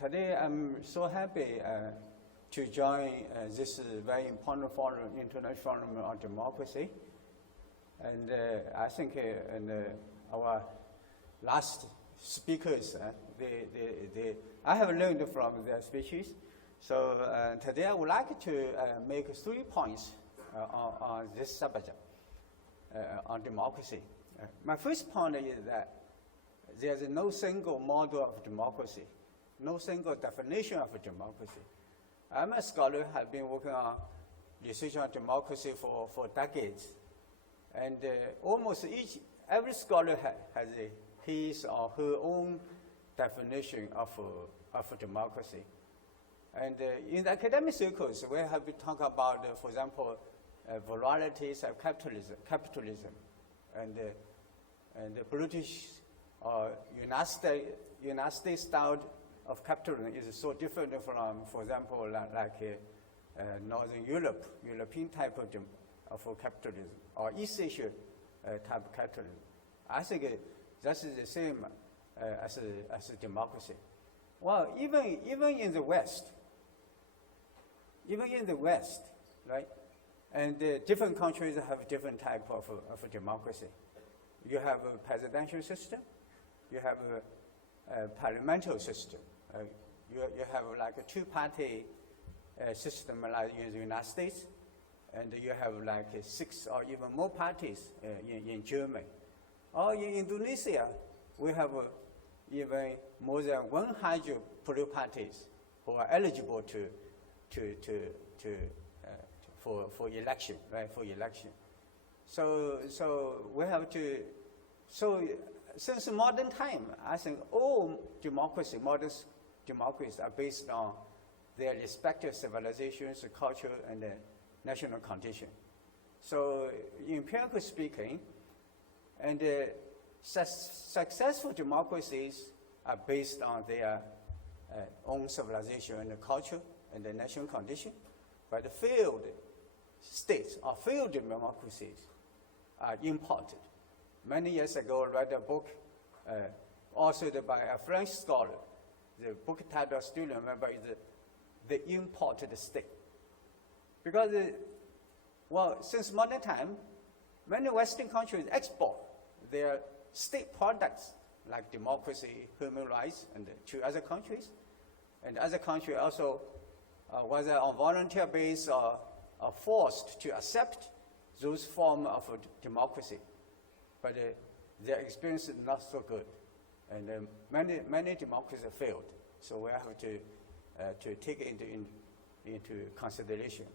Today I'm so happy to join this very important forum, International Forum on Democracy. And I think our last speakers, I have learned from their speeches. So today I would like to make 3 points on this subject, on democracy. My first point is that there's no single model of democracy, no single definition of democracy. I'm a scholar, have been working on research on democracy for decades. And almost every scholar has his or her own definition of democracy. And in the academic circles, we have been talking about, for example, varieties of capitalism. And the British or United States style of capitalism is so different from, for example, like Northern European type of capitalism, or East Asia type of capitalism. I think that is the same as a democracy. Well, even in the West, right? And different countries have different type of democracy. You have a presidential system, you have a parliamentary system. You have like a 2-party system like in the United States, and you have like 6 or even more parties in Germany. Or in Indonesia, we have even more than 100 political parties who are eligible for election, right? For election. So we have to. So since modern time, I think all modern democracies are based on their respective civilizations, culture, and national condition. So empirically speaking, and successful democracies are based on their own civilization and culture and the national condition. But the failed states or failed democracies are imported. Many years ago, I read a book authored by a French scholar. The book title I still remember is The Imported State. Because, since modern time, many Western countries export their state products like democracy, human rights, and to other countries. And other countries also, whether on volunteer basis or forced to accept those forms of democracy. But their experience is not so good. And many democracies have failed. So we have to take it into consideration.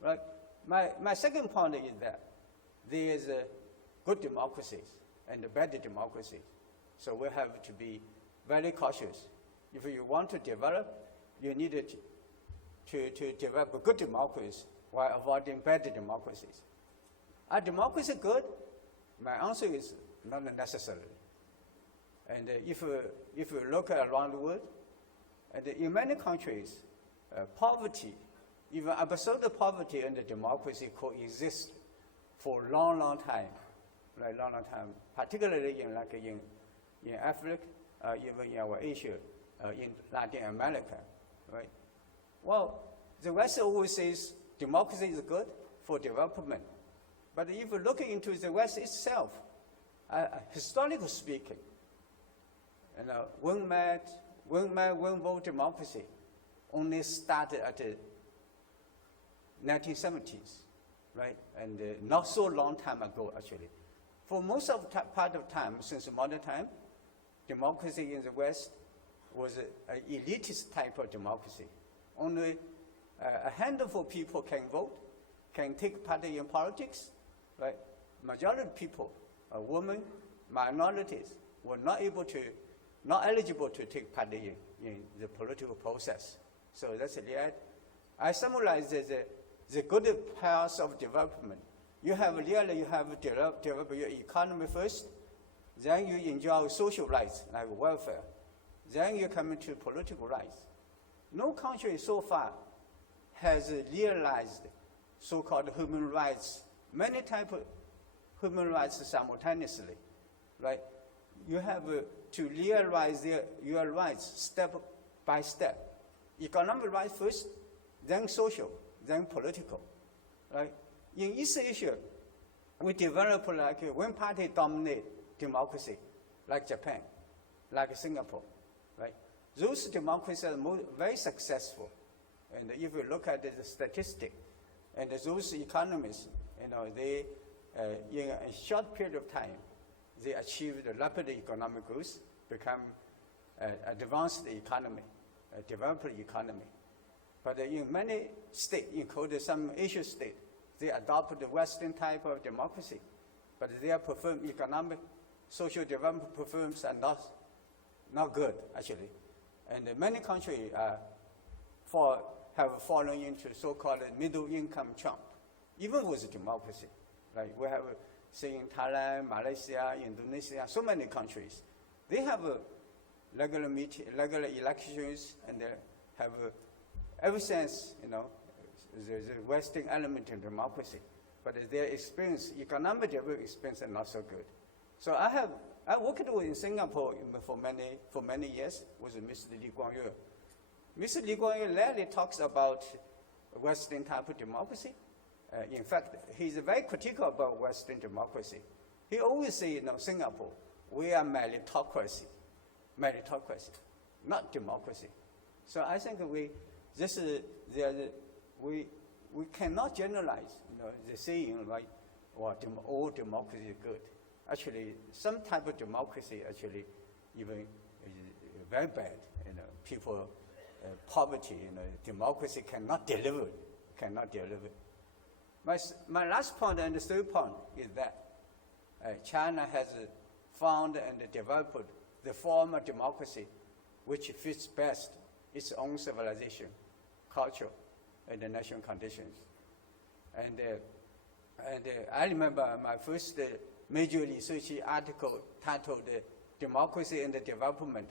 Right? My second point is that there is good democracies and bad democracies. So we have to be very cautious. If you want to develop, you need to develop good democracies while avoiding bad democracies. Are democracy good? My answer is not necessarily. And if you look around the world, and in many countries, poverty, even absolute poverty and democracy coexist for a long time, like long time, particularly in Africa, even in our Asia, in Latin America, right? Well, the West always says democracy is good for development. But if you look into the West itself, historically speaking, one man, one vote democracy only started at the 1970s, right? And not so long time ago, actually. For most of the part of time, since modern time, democracy in the West was an elitist type of democracy. Only a handful of people can vote, can take part in politics, right? Majority of people, women, minorities, were not eligible to take part in the political process. So that's the I summarize the good path of development. You have to develop your economy first, then you enjoy social rights like welfare, then you come into political rights. No country so far has realized so-called human rights, many types of human rights simultaneously, right? You have to realize your rights step by step. Economic rights first, then social, then political, right? In East Asia, we develop like a one-party dominate democracy, like Japan, like Singapore, right? Those democracies are very successful. And if you look at the statistic, and those economies, they, in a short period of time, they achieved rapid economic growth, become an advanced economy, a developed economy. But in many states, including some Asian states, they adopted the Western type of democracy, but their economic, social development performance are not good, actually. And many countries have fallen into so-called middle-income trap, even with democracy. Like we have seen Thailand, Malaysia, Indonesia, so many countries. They have regular elections, and they have ever since, the Western element in democracy. But their experience, economic experience, are not so good. So I worked in Singapore for many years with Mr. Lee Kuan Yew. Mr. Lee Kuan Yew rarely talks about Western type of democracy. In fact, he's very critical about Western democracy. He always says, Singapore, we are meritocracy, not democracy. So I think we cannot generalize, the saying, right, all democracy is good. Actually, some type of democracy actually even is very bad. People, poverty, democracy cannot deliver. My last point and the third point is that China has found and developed the form of democracy which fits best its own civilization, culture, and the national conditions. And I remember my first major research article titled Democracy and Development,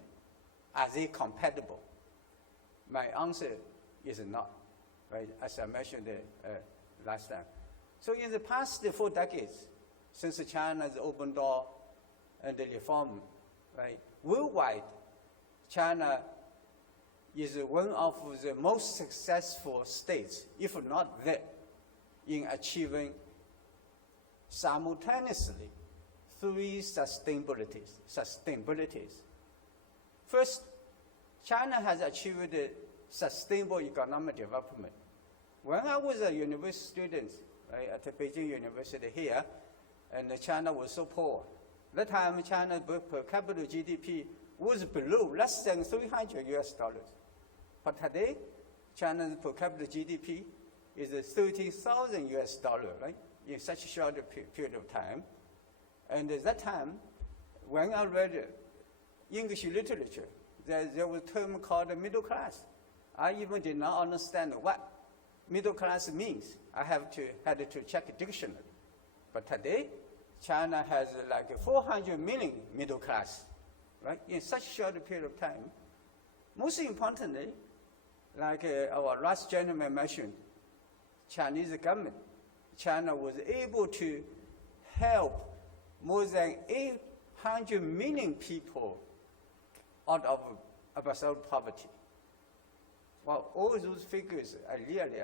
Are They Compatible? My answer is not, right, as I mentioned last time. So in the past 4 decades, since China's open door and the reform, right, worldwide, China is one of the most successful states, if not the, in achieving simultaneously 3 sustainabilities. First, China has achieved sustainable economic development. When I was a university student, right, at the Beijing University here, and China was so poor, that time China's per capita GDP was below, less than $300 US. But today, China's per capita GDP is $30,000 US, right, in such a short period of time. And at that time, when I read English literature, there was a term called middle class. I even did not understand what middle class means. I had to check a dictionary. But today, China has like 400 million middle class, right, in such a short period of time. Most importantly, like our last gentleman mentioned, Chinese government, China was able to help more than 800 million people out of absolute poverty. Well, all those figures are really,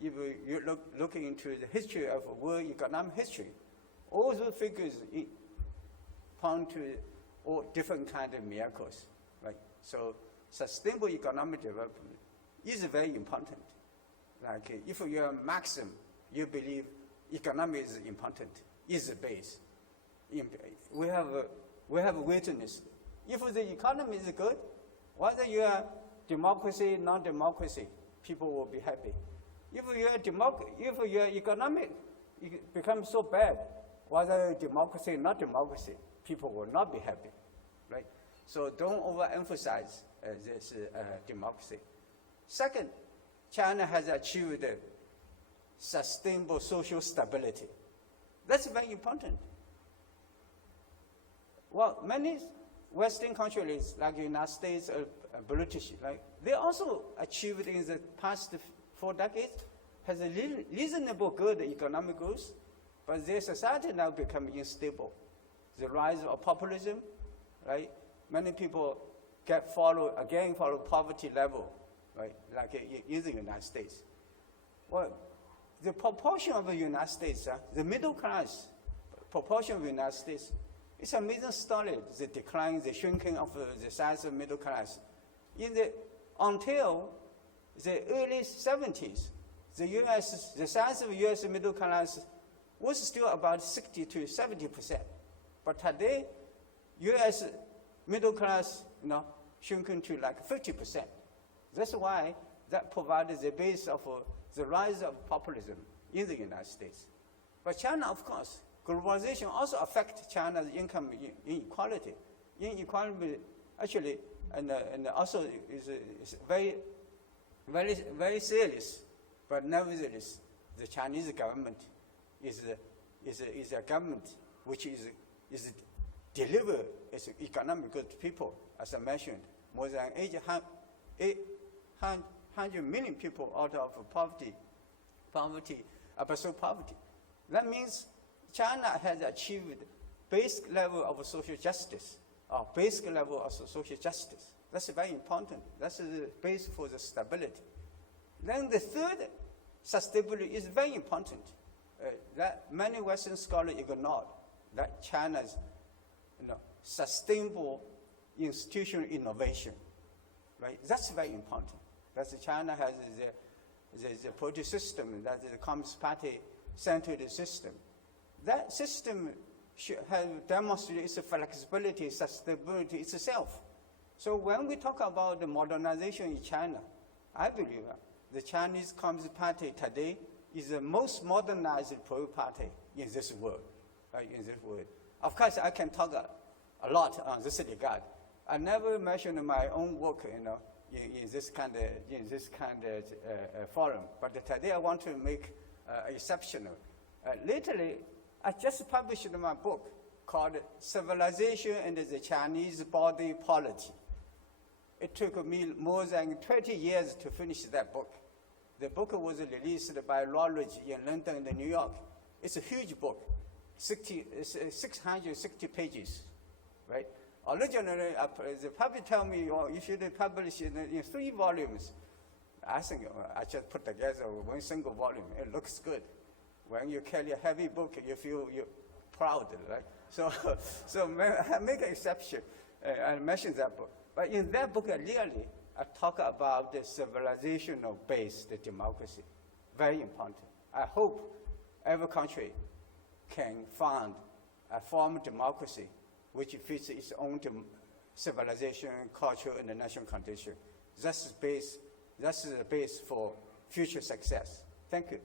if you looking into the history of world economic history, all those figures point to all different kinds of miracles, right? So sustainable economic development is very important. Like if you're a Marxist, you believe economy is important, is the base. We have witnessed. If the economy is good, whether you are democracy, non-democracy, people will be happy. If your economic becomes so bad, whether democracy, not democracy, people will not be happy, right? So don't overemphasize this democracy. Second, China has achieved sustainable social stability. That's very important. Well, many Western countries, like the United States, British, right, they also achieved in the past 4 decades, has a reasonable good economic growth, but their society now become unstable. The rise of populism, right? Many people follow poverty level, right? Like in the United States. Well, the proportion of the United States, the middle class proportion of the United States, it's a amazing story. The decline, the shrinking of the size of middle class. Until the early 70s, the size of U.S. middle class was still about 60 to 70%. But today, U.S. middle class, shrinking to like 50%. That's why that provided the base of the rise of populism in the United States. But China, of course, globalization also affects China's income inequality. Inequality actually, and also is very, very, very serious. But nevertheless, the Chinese government is a government which is deliver its economic good to people, as I mentioned, more than 800 million people out of poverty, absolute poverty. That means China has achieved basic level of social justice, or basic level of social justice. That's very important. That's the base for the stability. Then the third, sustainability is very important. That many Western scholars ignored, that China's sustainable institutional innovation, right? That's very important. That's China has the party system, that is the Communist Party-centered system. That system should have demonstrated its flexibility, sustainability itself. So when we talk about the modernization in China, I believe the Chinese Communist Party today is the most modernized political party in this world. Of course, I can talk a lot on this regard. I never mentioned my own work, in this kind of forum. But today I want to make exceptional. Lately, I just published my book called "Civilization and the Chinese Body Polity." It took me more than 20 years to finish that book. The book was released by Routledge in London and New York. It's a huge book, 660 pages, right? Originally, the public tell me, you should publish it in 3 volumes. I think I just put together one single volume. It looks good. When you carry a heavy book, you feel you're proud, right? So I make an exception and mention that book. But in that book, really, I talk about the civilizational-based democracy. Very important. I hope every country can find a form of democracy which fits its own civilization, culture, and the national condition. That's the base for future success. Thank you.